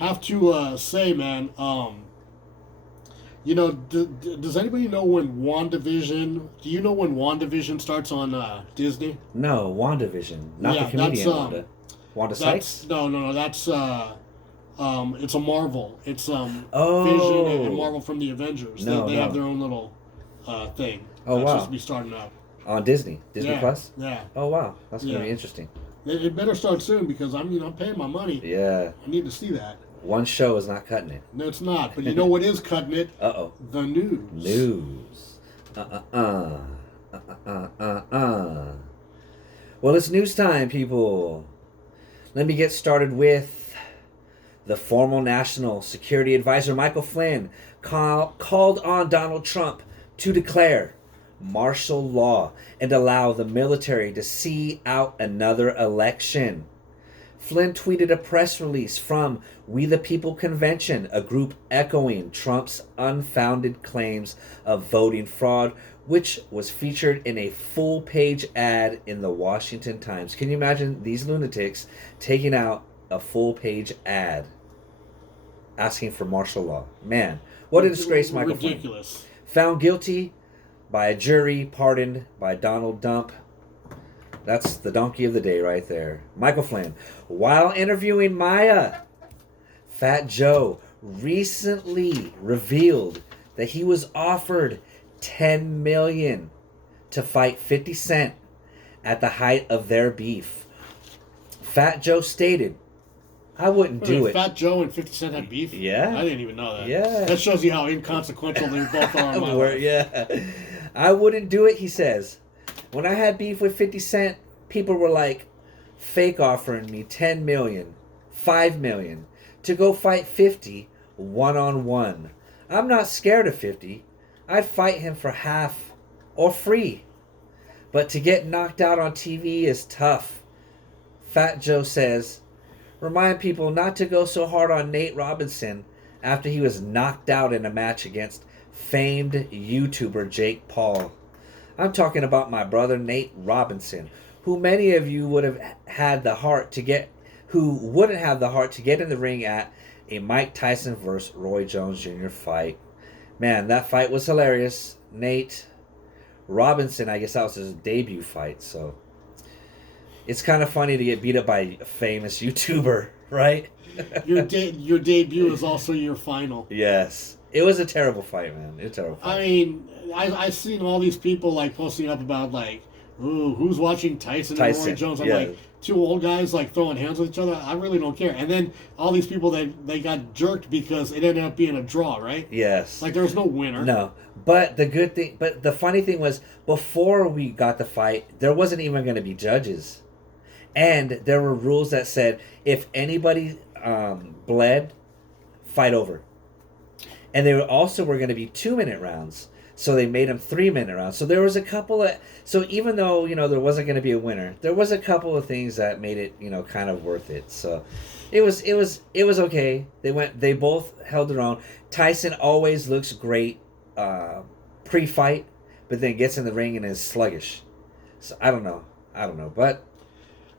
have to say, man, does anybody know when WandaVision? Do you know when WandaVision starts on Disney? No, WandaVision, not the Yeah, that's comedian Wanda. Wanda that's Sykes. no. That's it's a Marvel. It's Vision and Oh, Marvel from the Avengers. They no, they have no. their own little thing Oh that's supposed to wow, be starting up. on Disney Yeah, Plus. yeah, Oh wow, that's gonna yeah. be interesting. It better start soon because I'm paying my money. Yeah, I need to see that. one show is not cutting it. No, it's not. But you know what is cutting it? Uh oh. The news. News. Uh. Well, it's news time, people. Let me get started with the former National Security Advisor Michael Flynn called on Donald Trump to declare martial law and allow the military to see out another election. Flynn tweeted a press release from We the People Convention, a group echoing Trump's unfounded claims of voting fraud, which was featured in a full-page ad in the Washington Times. Can you imagine these lunatics taking out a full-page ad asking for martial law? Man, what a disgrace, Michael Flynn. Ridiculous. Found guilty by a jury, pardoned by Donald Trump. That's the donkey of the day right there. Michael Flynn. While interviewing Maya, Fat Joe recently revealed that he was offered $10 million to fight 50 Cent at the height of their beef. Fat Joe stated, I wouldn't do it. Fat Joe and 50 Cent had beef? Yeah. I didn't even know that. Yeah. That shows you how inconsequential they both are in my life. Yeah. I wouldn't do it, he says. When I had beef with 50 Cent, people were like fake offering me 10 million, 5 million to go fight 50 one-on-one. I'm not scared of 50. I'd fight him for half or free. But to get knocked out on TV is tough. Fat Joe says, remind people not to go so hard on Nate Robinson after he was knocked out in a match against famed YouTuber Jake Paul. I'm talking about my brother Nate Robinson, who many of you would have had the heart to get, who wouldn't have the heart to get in the ring at a Mike Tyson versus Roy Jones Jr. fight. Man, that fight was hilarious. Nate Robinson, I guess that was his debut fight, so it's kind of funny to get beat up by a famous YouTuber, right? Your debut is also your final. Yes. It was a terrible fight, man. It was a terrible fight. I mean, I've seen all these people like posting up about like, ooh, who's watching Tyson and Roy Jones? I'm like, two old guys like throwing hands with each other. I really don't care. And then all these people that they got jerked because it ended up being a draw, right? Yes. Like there was no winner. No. But the funny thing was, before we got the fight, there wasn't even going to be judges. And there were rules that said if anybody bled, fight over. And they were going to be 2-minute rounds. So they made them 3-minute rounds. So there was a couple of, so even though, there wasn't going to be a winner, there was a couple of things that made it, kind of worth it. So it was okay. They both held their own. Tyson always looks great pre-fight, but then gets in the ring and is sluggish. So I don't know, but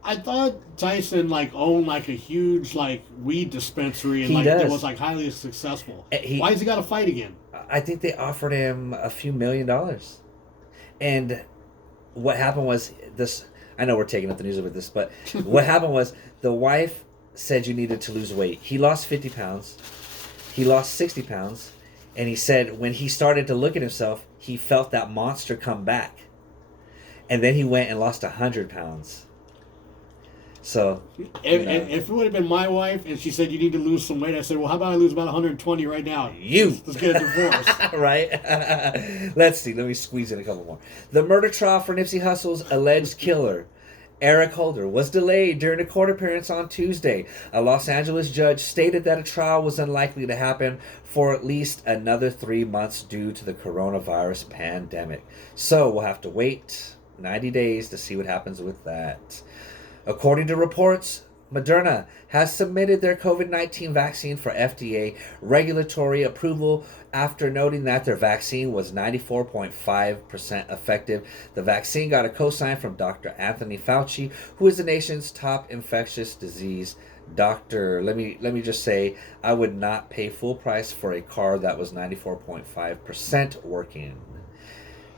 I thought Tyson owned a huge weed dispensary and He does. that was highly successful. He- Why has he got to fight again? I think they offered him a few $1 million. And what happened was this. I know we're taking up the news with this, but what happened was the wife said you needed to lose weight. He lost 50 pounds. He lost 60 pounds. And he said when he started to look at himself, he felt that monster come back. And then he went and lost 100 pounds. So, if it would have been my wife and she said you need to lose some weight, I said, well, how about I lose about 120 right now? Let's get a divorce. Right? Let's see. Let me squeeze in a couple more. The murder trial for Nipsey Hussle's alleged killer, Eric Holder, was delayed during a court appearance on Tuesday. A Los Angeles judge stated that a trial was unlikely to happen for at least another 3 months due to the coronavirus pandemic. So we'll have to wait 90 days to see what happens with that. According to reports, Moderna has submitted their COVID-19 vaccine for FDA regulatory approval after noting that their vaccine was 94.5% effective. The vaccine got a cosign from Dr. Anthony Fauci, who is the nation's top infectious disease Doctor, let me just say, I would not pay full price for a car that was 94.5% working.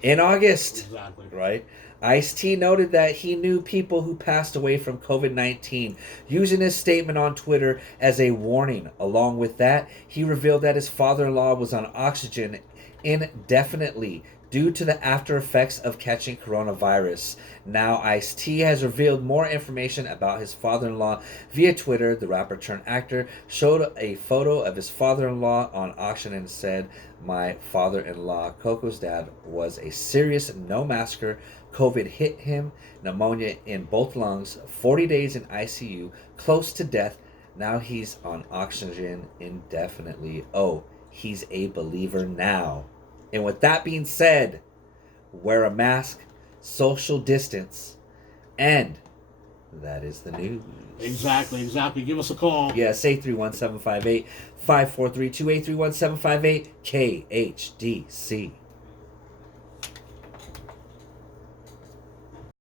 In August, Exactly. right? Ice-T noted that he knew people who passed away from COVID-19, using his statement on Twitter as a warning. Along with that, he revealed that his father-in-law was on oxygen indefinitely due to the after effects of catching coronavirus. Now, Ice-T has revealed more information about his father-in-law via Twitter. The rapper turned actor showed a photo of his father-in-law on oxygen and said, "My father-in-law, Coco's dad, was a serious no-masker. COVID hit him, pneumonia in both lungs, 40 days in ICU, close to death. Now he's on oxygen indefinitely. Oh, he's a believer now." And with that being said, wear a mask, social distance, and that is the news. Exactly. Give us a call. Yes, 831-758-5432, 831-758-KHDC.